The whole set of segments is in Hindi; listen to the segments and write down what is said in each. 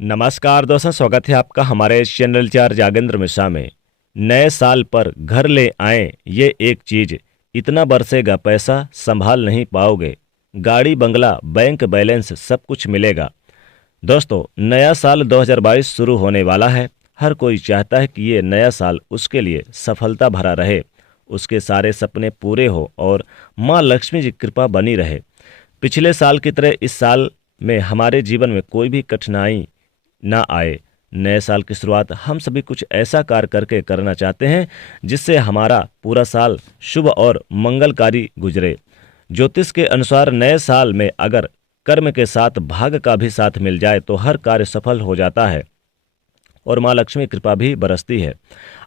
नमस्कार दोस्तों, स्वागत है आपका हमारे चैनल चार जागेंद्र मिश्रा में। नए साल पर घर ले आएं ये एक चीज, इतना बरसेगा पैसा संभाल नहीं पाओगे। गाड़ी बंगला बैंक बैलेंस सब कुछ मिलेगा। दोस्तों, नया साल 2022 शुरू होने वाला है। हर कोई चाहता है कि ये नया साल उसके लिए सफलता भरा रहे, उसके सारे सपने पूरे हो और माँ लक्ष्मी की कृपा बनी रहे। पिछले साल की तरह इस साल में हमारे जीवन में कोई भी कठिनाई ना आए। नए साल की शुरुआत हम सभी कुछ ऐसा कार्य करके करना चाहते हैं जिससे हमारा पूरा साल शुभ और मंगलकारी गुजरे। ज्योतिष के अनुसार नए साल में अगर कर्म के साथ भाग्य का भी साथ मिल जाए तो हर कार्य सफल हो जाता है और माँ लक्ष्मी की कृपा भी बरसती है।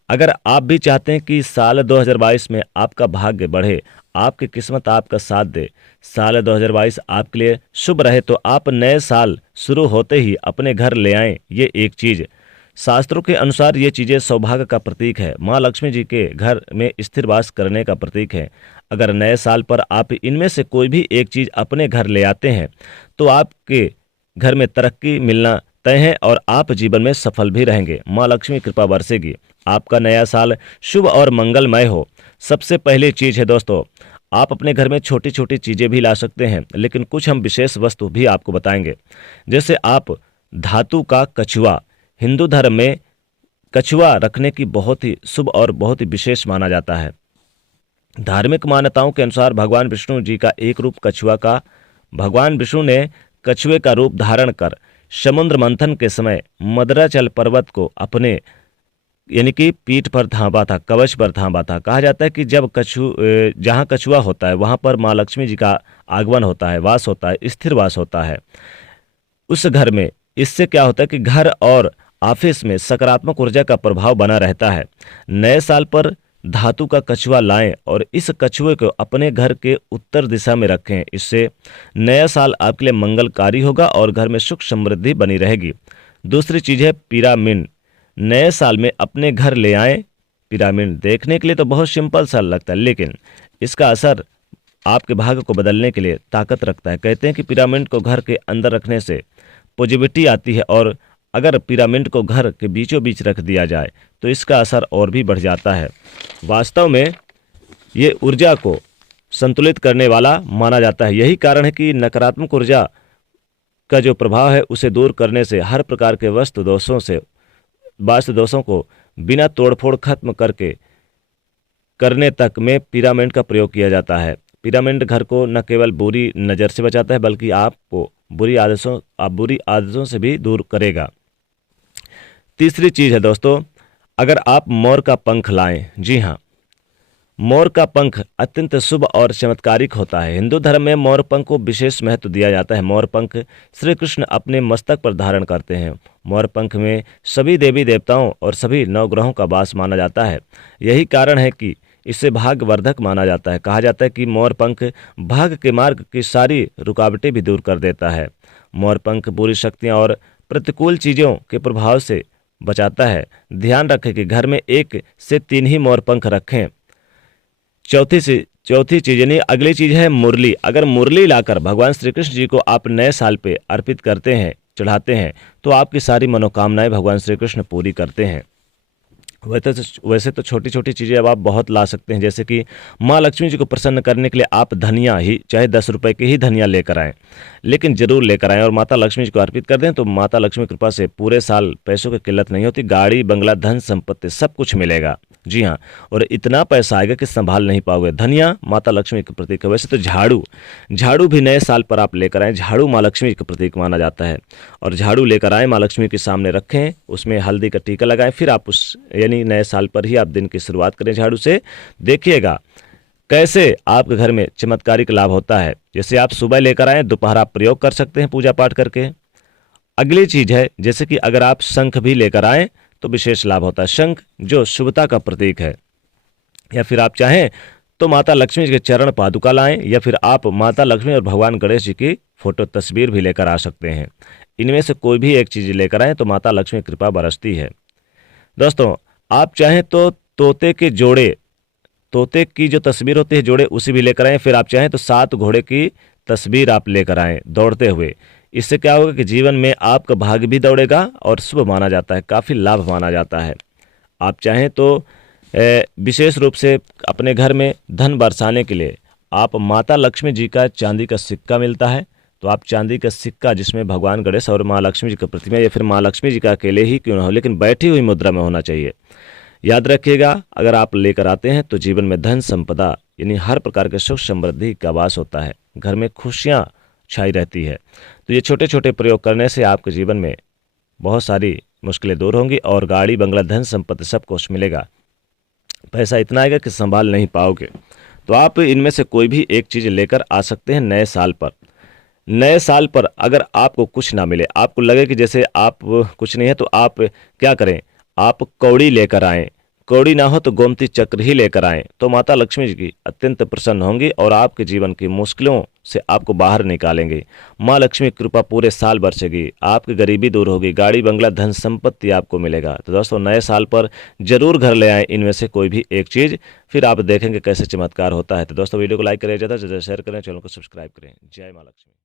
अगर आप भी चाहते हैं कि साल 2022 में आपका भाग्य बढ़े, आपकी किस्मत आपका साथ दे, साल 2022 आपके लिए शुभ रहे, तो आप नए साल शुरू होते ही अपने घर ले आएं ये एक चीज़। शास्त्रों के अनुसार ये चीज़ें सौभाग्य का प्रतीक है, माँ लक्ष्मी जी के घर में स्थिर वास करने का प्रतीक है। अगर नए साल पर आप इनमें से कोई भी एक चीज़ अपने घर ले आते हैं तो आपके घर में तरक्की मिलना तय है और आप जीवन में सफल भी रहेंगे। माँ लक्ष्मी कृपा बरसेगी, आपका नया साल शुभ और मंगलमय हो। सबसे पहली चीज़ है दोस्तों, आप अपने घर में छोटी छोटी चीज़ें भी ला सकते हैं, लेकिन कुछ हम विशेष वस्तु भी आपको बताएंगे। जैसे आप धातु का कछुआ, हिंदू धर्म में कछुआ रखने की बहुत ही शुभ और बहुत ही विशेष माना जाता है। धार्मिक मान्यताओं के अनुसार भगवान विष्णु जी का एक रूप कछुआ का भगवान विष्णु ने कछुए का रूप धारण कर समुद्र मंथन के समय मदराचल पर्वत को अपने यानी कि पीठ पर थांबा था, कवच पर थांबा था। कहा जाता है कि जब जहाँ कछुआ होता है वहाँ पर माँ लक्ष्मी जी का आगमन होता है, वास होता है, स्थिर वास होता है उस घर में। इससे क्या होता है कि घर और ऑफिस में सकारात्मक ऊर्जा का प्रभाव बना रहता है। नए साल पर धातु का कछुआ लाएं और इस कछुए को अपने घर के उत्तर दिशा में रखें। इससे नया साल आपके लिए मंगलकारी होगा और घर में सुख समृद्धि बनी रहेगी। दूसरी चीज़ है पिरामिड। नए साल में अपने घर ले आएं पिरामिड। देखने के लिए तो बहुत सिंपल सा लगता है, लेकिन इसका असर आपके भाग्य को बदलने के लिए ताकत रखता है। कहते हैं कि पिरामिड को घर के अंदर रखने से पॉजिटिविटी आती है और अगर पिरामिड को घर के बीचों बीच रख दिया जाए तो इसका असर और भी बढ़ जाता है। वास्तव में ये ऊर्जा को संतुलित करने वाला माना जाता है। यही कारण है कि नकारात्मक ऊर्जा का जो प्रभाव है उसे दूर करने से हर प्रकार के वास्तु दोषों को बिना तोड़फोड़ खत्म करने तक में पिरामिड का प्रयोग किया जाता है। पिरामिड घर को न केवल बुरी नज़र से बचाता है बल्कि आपको बुरी आदतों से भी दूर करेगा। तीसरी चीज़ है दोस्तों, अगर आप मोर का पंख लाएं। जी हाँ, मोर का पंख अत्यंत शुभ और चमत्कारिक होता है। हिंदू धर्म में मोर पंख को विशेष महत्व दिया जाता है। मोर पंख श्री कृष्ण अपने मस्तक पर धारण करते हैं। मोर पंख में सभी देवी देवताओं और सभी नवग्रहों का वास माना जाता है। यही कारण है कि इसे भाग्यवर्धक माना जाता है। कहा जाता है कि मोर पंख भाग्य के मार्ग की सारी रुकावटें भी दूर कर देता है। मोर पंख बुरी शक्तियाँ और प्रतिकूल चीज़ों के प्रभाव से बचाता है। ध्यान रखें कि घर में 1 से 3 ही मोर पंख रखें। चौथी चीज यानी अगली चीज है मुरली। अगर मुरली लाकर भगवान श्री कृष्ण जी को आप नए साल पे अर्पित करते हैं, चढ़ाते हैं, तो आपकी सारी मनोकामनाएं भगवान श्री कृष्ण पूरी करते हैं। वैसे तो छोटी छोटी चीज़ें अब आप बहुत ला सकते हैं, जैसे कि माँ लक्ष्मी जी को प्रसन्न करने के लिए आप धनिया ही, चाहे 10 रुपए की ही धनिया लेकर आएँ, लेकिन जरूर लेकर आएँ और माता लक्ष्मी जी को अर्पित कर दें तो माता लक्ष्मी कृपा से पूरे साल पैसों की किल्लत नहीं होती। गाड़ी बंगला धन संपत्ति सब कुछ मिलेगा। जी हाँ, और इतना पैसा आएगा कि संभाल नहीं पाओगे। धनिया माता लक्ष्मी के प्रतीक है। वैसे तो झाड़ू भी नए साल पर आप लेकर आएँ। झाड़ू माँ लक्ष्मी का प्रतीक माना जाता है और झाड़ू लेकर आएँ, माँ लक्ष्मी के सामने रखें, उसमें हल्दी का टीका लगाएं, फिर आप यानी नए साल पर ही आप दिन की शुरुआत करें झाड़ू से। देखिएगा कैसे आपके घर में चमत्कारिक लाभ होता है। जैसे आप सुबह लेकर आएँ, दोपहर आप प्रयोग कर सकते हैं पूजा पाठ करके। अगली चीज है जैसे कि अगर आप शंख भी लेकर आएँ तो विशेष लाभ होता है। शंख जो शुभता का प्रतीक है। या फिर आप चाहें तो माता लक्ष्मी जी के चरण पादुका लाएं, या फिर आप माता लक्ष्मी और भगवान गणेश जी की फोटो तस्वीर भी लेकर आ सकते हैं। इनमें से कोई भी एक चीज़ लेकर आएँ तो माता लक्ष्मी की कृपा बरसती है। दोस्तों, आप चाहें तो तोते की जो तस्वीर होती है जोड़े, उसी भी लेकर आएँ। फिर आप चाहें तो 7 घोड़े की तस्वीर आप लेकर आएँ दौड़ते हुए। इससे क्या होगा कि जीवन में आपका भाग्य भी दौड़ेगा और शुभ माना जाता है, काफ़ी लाभ माना जाता है। आप चाहें तो विशेष रूप से अपने घर में धन बरसाने के लिए आप माता लक्ष्मी जी का चांदी का सिक्का मिलता है, तो आप चांदी का सिक्का जिसमें भगवान गणेश और माँ लक्ष्मी जी का प्रतिमा या फिर माँ लक्ष्मी जी का अकेले ही क्यों ना हो, लेकिन बैठी हुई मुद्रा में होना चाहिए। याद रखिएगा, अगर आप लेकर आते हैं तो जीवन में धन संपदा यानी हर प्रकार के सुख समृद्धि का वास होता है, घर में खुशियाँ छाई रहती है। तो ये छोटे छोटे प्रयोग करने से आपके जीवन में बहुत सारी मुश्किलें दूर होंगी और गाड़ी बंगला धन संपत्ति सब कुछ मिलेगा। पैसा इतना आएगा कि संभाल नहीं पाओगे। तो आप इनमें से कोई भी एक चीज़ लेकर आ सकते हैं नए साल पर। नए साल पर अगर आपको कुछ ना मिले, आपको लगे कि जैसे आप कुछ नहीं है, तो आप क्या करें, आप कौड़ी लेकर आएं। कौड़ी ना हो तो गोमती चक्र ही लेकर आएं, तो माता लक्ष्मी जी की अत्यंत प्रसन्न होंगी और आपके जीवन की मुश्किलों से आपको बाहर निकालेंगे। माँ लक्ष्मी की कृपा पूरे साल बरसेगी, आपकी गरीबी दूर होगी, गाड़ी बंगला धन संपत्ति आपको मिलेगा। तो दोस्तों नए साल पर जरूर घर ले आएं इनमें से कोई भी एक चीज़, फिर आप देखेंगे कैसे चमत्कार होता है। तो दोस्तों वीडियो को लाइक करें, ज़्यादा से ज़्यादा शेयर करें, चैनल को सब्सक्राइब करें। जय माँ लक्ष्मी।